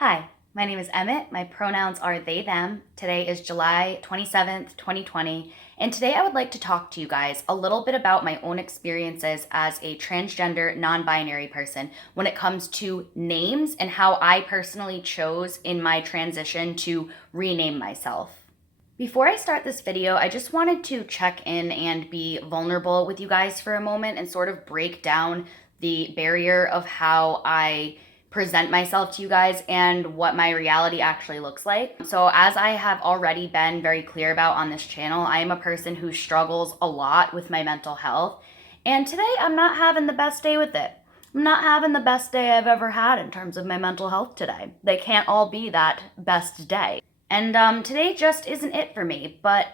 Hi, my name is Emmett. My pronouns are they, them. Today is July 27th, 2020, and today I would like to talk to you guys a little bit about my own experiences as a transgender, non-binary person when it comes to names and how I personally chose in my transition to rename myself. Before I start this video, I just wanted to check in and be vulnerable with you guys for a moment and sort of break down the barrier of how I present myself to you guys and what my reality actually looks like. So as I have already been very clear about on this channel, I am a person who struggles a lot with my mental health. And today I'm not having the best day with it. I'm not having the best day I've ever had in terms of my mental health today. They can't all be that best day. And today just isn't it for me. But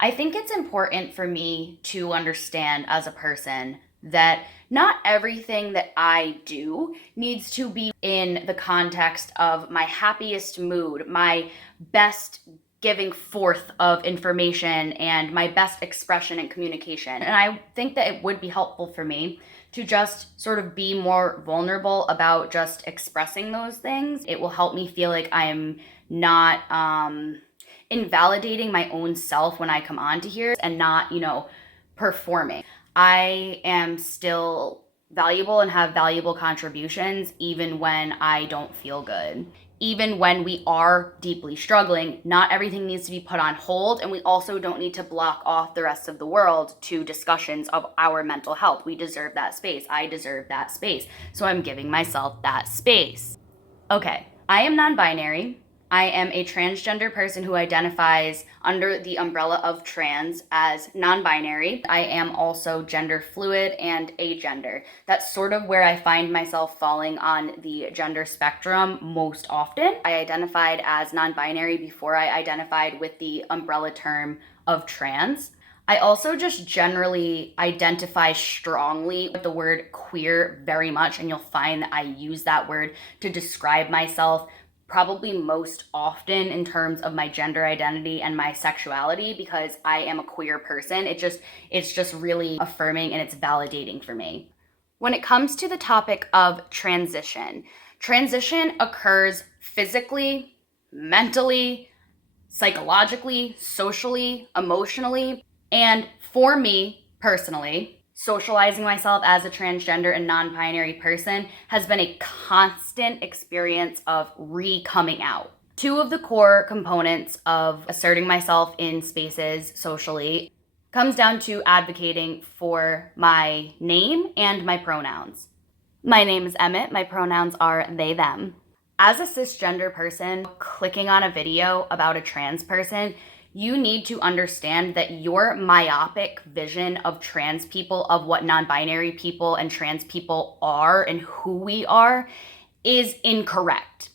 I think it's important for me to understand as a person that not everything that I do needs to be in the context of my happiest mood, my best giving forth of information, and my best expression and communication. And I think that it would be helpful for me to just sort of be more vulnerable about just expressing those things. It will help me feel like I'm not invalidating my own self when I come onto here and not, performing. I am still valuable and have valuable contributions even when I don't feel good. Even when we are deeply struggling, not everything needs to be put on hold, and we also don't need to block off the rest of the world to discussions of our mental health. We deserve that space. I deserve that space. So I'm giving myself that space. Okay, I am non-binary. I am a transgender person who identifies under the umbrella of trans as non-binary. I am also gender fluid and agender. That's sort of where I find myself falling on the gender spectrum most often. I identified as non-binary before I identified with the umbrella term of trans. I also just generally identify strongly with the word queer very much, and you'll find that I use that word to describe myself probably most often in terms of my gender identity and my sexuality because I am a queer person. It's just really affirming and it's validating for me. When it comes to the topic of transition occurs physically, mentally, psychologically, socially, emotionally, and for me personally, socializing myself as a transgender and non-binary person has been a constant experience of re-coming out. Two of the core components of asserting myself in spaces socially comes down to advocating for my name and my pronouns. My name is Emmett. My pronouns are they, them. As a cisgender person, clicking on a video about a trans person, you need to understand that your myopic vision of trans people, of what non-binary people and trans people are and who we are, is incorrect.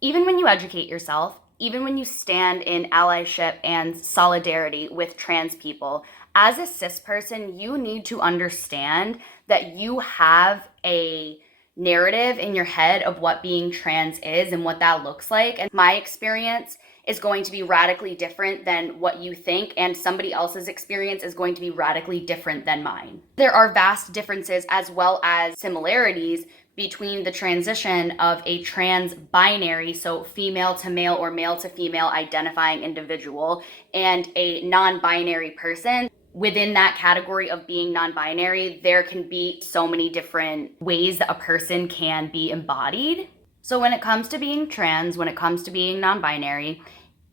Even when you educate yourself, even when you stand in allyship and solidarity with trans people, as a cis person, you need to understand that you have a narrative in your head of what being trans is and what that looks like. And my experience is going to be radically different than what you think, and somebody else's experience is going to be radically different than mine. There are vast differences as well as similarities between the transition of a trans binary, so female to male or male to female identifying individual, and a non-binary person. Within that category of being non-binary, there can be so many different ways that a person can be embodied. So when it comes to being trans, when it comes to being non-binary,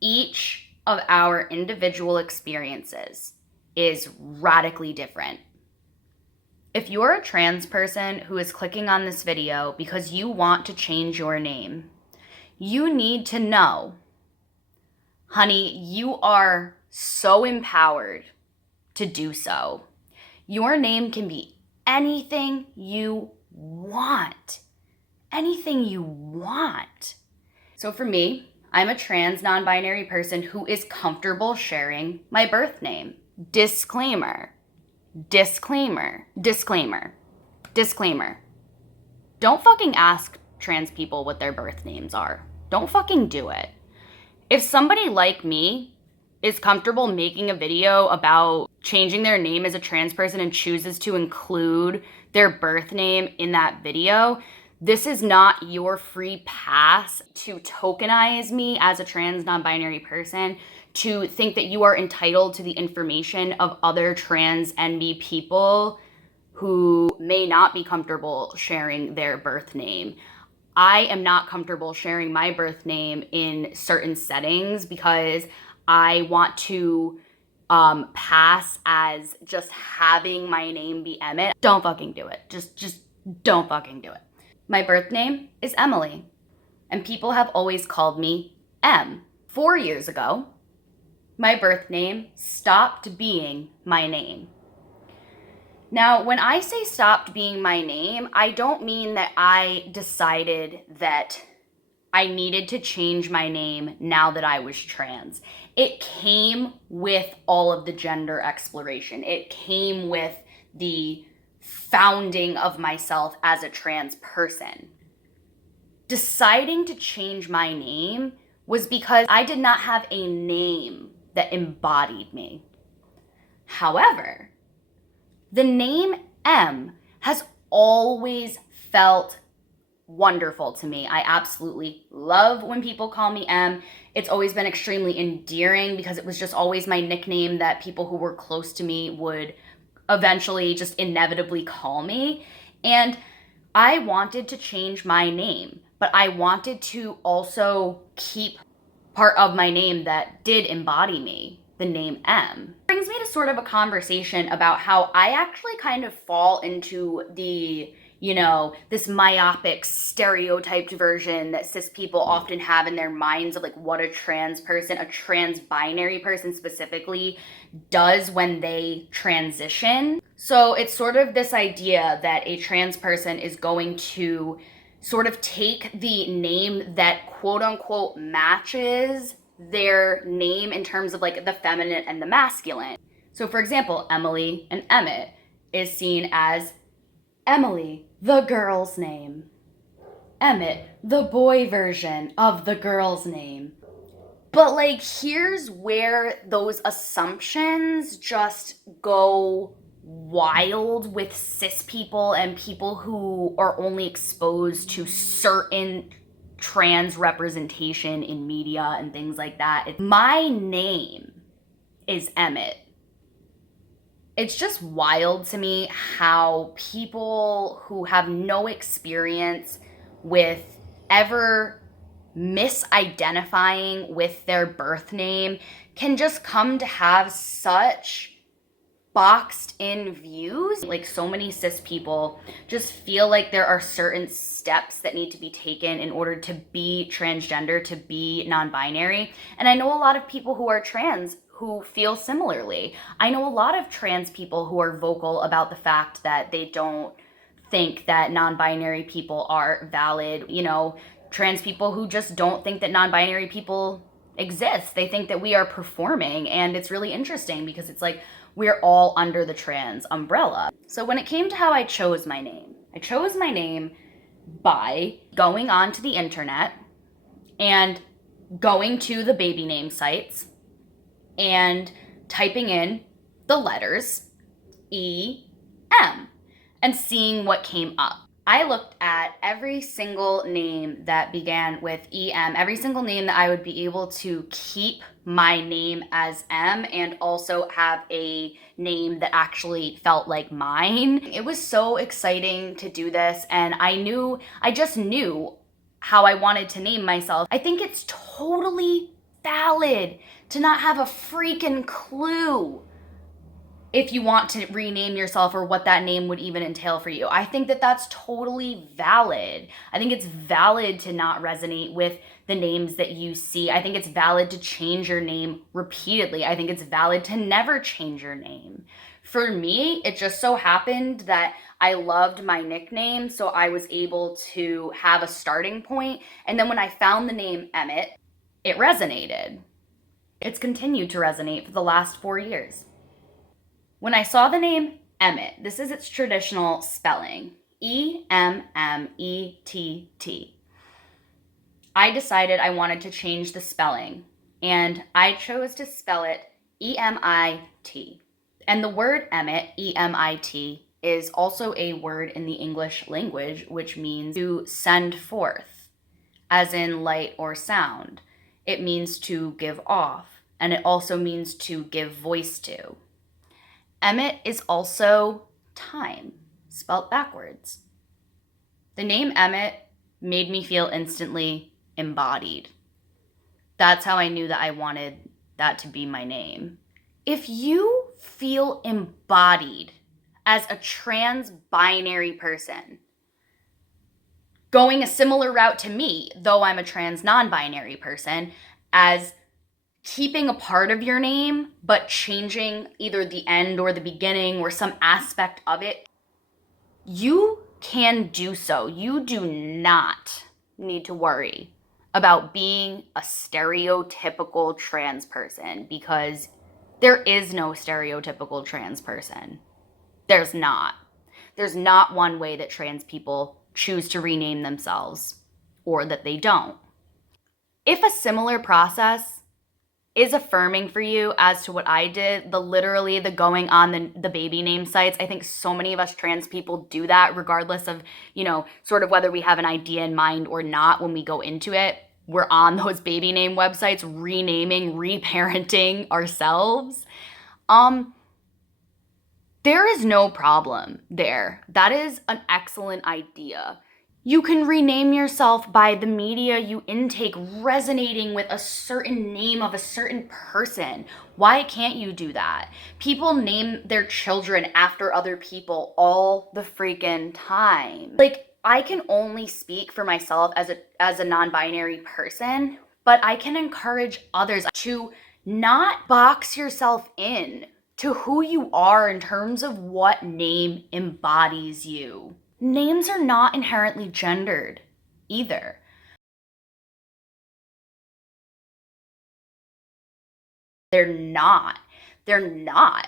each of our individual experiences is radically different. If you're a trans person who is clicking on this video because you want to change your name, you need to know, honey, you are so empowered to do so. Your name can be anything you want. Anything you want. So for me, I'm a trans non-binary person who is comfortable sharing my birth name. Disclaimer. Disclaimer. Disclaimer. Disclaimer. Don't fucking ask trans people what their birth names are. Don't fucking do it. If somebody like me is comfortable making a video about changing their name as a trans person and chooses to include their birth name in that video, This is not your free pass to tokenize me as a trans non-binary person, to think that you are entitled to the information of other trans NB people who may not be comfortable sharing their birth name. I am not comfortable sharing my birth name in certain settings because I want to pass as just having my name be Emmett. Don't fucking do it. Just don't fucking do it. My birth name is Emily, and people have always called me M. 4 years ago, my birth name stopped being my name. Now, when I say stopped being my name, I don't mean that I decided that I needed to change my name now that I was trans. It came with all of the gender exploration. It came with the founding of myself as a trans person. Deciding to change my name was because I did not have a name that embodied me. However, the name M has always felt wonderful to me. I absolutely love when people call me M. It's always been extremely endearing because it was just always my nickname that people who were close to me would eventually just inevitably call me. And I wanted to change my name, but I wanted to also keep part of my name that did embody me, the name M. It brings me to sort of a conversation about how I actually kind of fall into the, this myopic, stereotyped version that cis people often have in their minds of like what a trans person, a trans binary person specifically, does when they transition. So it's sort of this idea that a trans person is going to sort of take the name that quote unquote matches their name in terms of like the feminine and the masculine. So for example, Emily and Emmett is seen as Emily, the girl's name. Emmett, the boy version of the girl's name. But like, here's where those assumptions just go wild with cis people and people who are only exposed to certain trans representation in media and things like that. My name is Emmett. It's just wild to me how people who have no experience with ever misidentifying with their birth name can just come to have such boxed in views. Like, so many cis people just feel like there are certain steps that need to be taken in order to be transgender, to be non-binary. And I know a lot of people who are trans who feel similarly. I know a lot of trans people who are vocal about the fact that they don't think that non-binary people are valid. Trans people who just don't think that non-binary people exist. They think that we are performing, and it's really interesting because it's like we're all under the trans umbrella. So when it came to how I chose my name by going onto the internet and going to the baby name sites and typing in the letters E-M and seeing what came up. I looked at every single name that began with E-M, every single name that I would be able to keep my name as M and also have a name that actually felt like mine. It was so exciting to do this, and I just knew how I wanted to name myself. I think it's totally valid to not have a freaking clue if you want to rename yourself or what that name would even entail for you. I think that that's totally valid. I think it's valid to not resonate with the names that you see. I think it's valid to change your name repeatedly. I think it's valid to never change your name. For me, it just so happened that I loved my nickname, so I was able to have a starting point. And then when I found the name Emmett, it resonated. It's continued to resonate for the last 4 years. When I saw the name Emmett, this is its traditional spelling, E-M-M-E-T-T. I decided I wanted to change the spelling, and I chose to spell it E-M-I-T. And the word Emmett, E-M-I-T, is also a word in the English language, which means to send forth, as in light or sound. It means to give off, and it also means to give voice to. Emmet is also time, spelt backwards. The name Emmet made me feel instantly embodied. That's how I knew that I wanted that to be my name. If you feel embodied as a trans-binary person, going a similar route to me, though I'm a trans non-binary person, as keeping a part of your name, but changing either the end or the beginning or some aspect of it, you can do so. You do not need to worry about being a stereotypical trans person, because there is no stereotypical trans person. There's not. There's not one way that trans people choose to rename themselves, or that they don't. If a similar process is affirming for you as to what I did, the going on the baby name sites, I think so many of us trans people do that regardless of, sort of whether we have an idea in mind or not when we go into it. We're on those baby name websites renaming, reparenting ourselves. There is no problem there. That is an excellent idea. You can rename yourself by the media you intake resonating with a certain name of a certain person. Why can't you do that? People name their children after other people all the freaking time. Like, I can only speak for myself as a non-binary person, but I can encourage others to not box yourself in to who you are in terms of what name embodies you. Names are not inherently gendered either. They're not. They're not.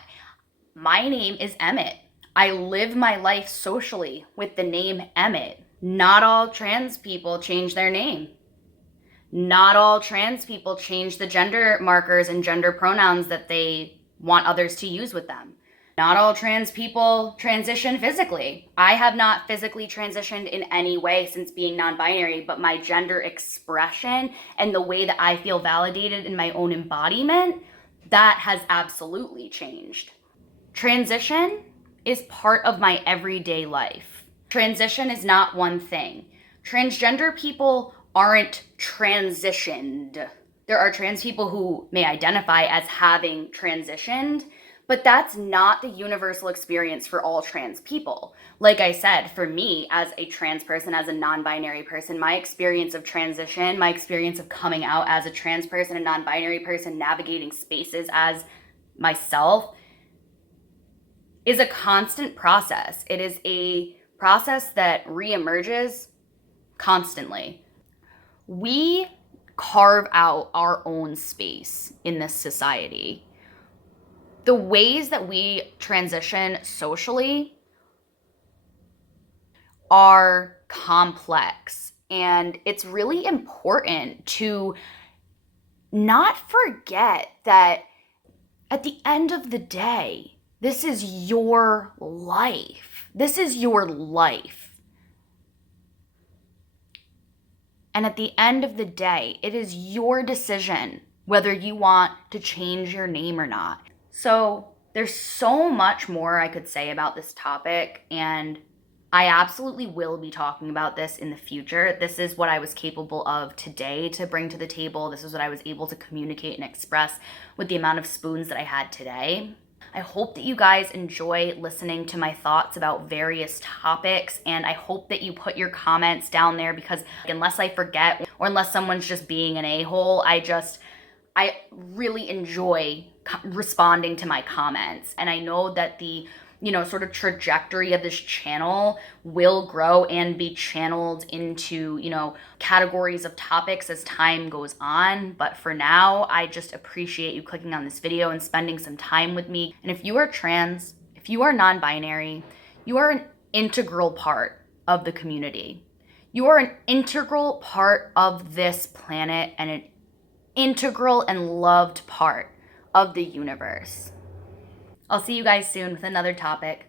My name is Emmet. I live my life socially with the name Emmet. Not all trans people change their name. Not all trans people change the gender markers and gender pronouns that they want others to use with them. Not all trans people transition physically. I have not physically transitioned in any way since being non-binary, but my gender expression and the way that I feel validated in my own embodiment, that has absolutely changed. Transition is part of my everyday life. Transition is not one thing. Transgender people aren't transitioned. There are trans people who may identify as having transitioned, but that's not the universal experience for all trans people. Like I said, for me, as a trans person, as a non-binary person, my experience of transition, my experience of coming out as a trans person, a non-binary person, navigating spaces as myself, is a constant process. It is a process that reemerges constantly. We carve out our own space in this society. The ways that we transition socially are complex, and it's really important to not forget that at the end of the day, this is your life. This is your life. And at the end of the day, it is your decision whether you want to change your name or not. So there's so much more I could say about this topic, and I absolutely will be talking about this in the future. This is what I was capable of today to bring to the table. This is what I was able to communicate and express with the amount of spoons that I had today. I hope that you guys enjoy listening to my thoughts about various topics, and I hope that you put your comments down there, because unless I forget or unless someone's just being an a-hole, I really enjoy responding to my comments. And I know that the sort of trajectory of this channel will grow and be channeled into, categories of topics as time goes on. But for now, I just appreciate you clicking on this video and spending some time with me. And if you are trans, if you are non-binary, you are an integral part of the community. You are an integral part of this planet and an integral and loved part of the universe. I'll see you guys soon with another topic.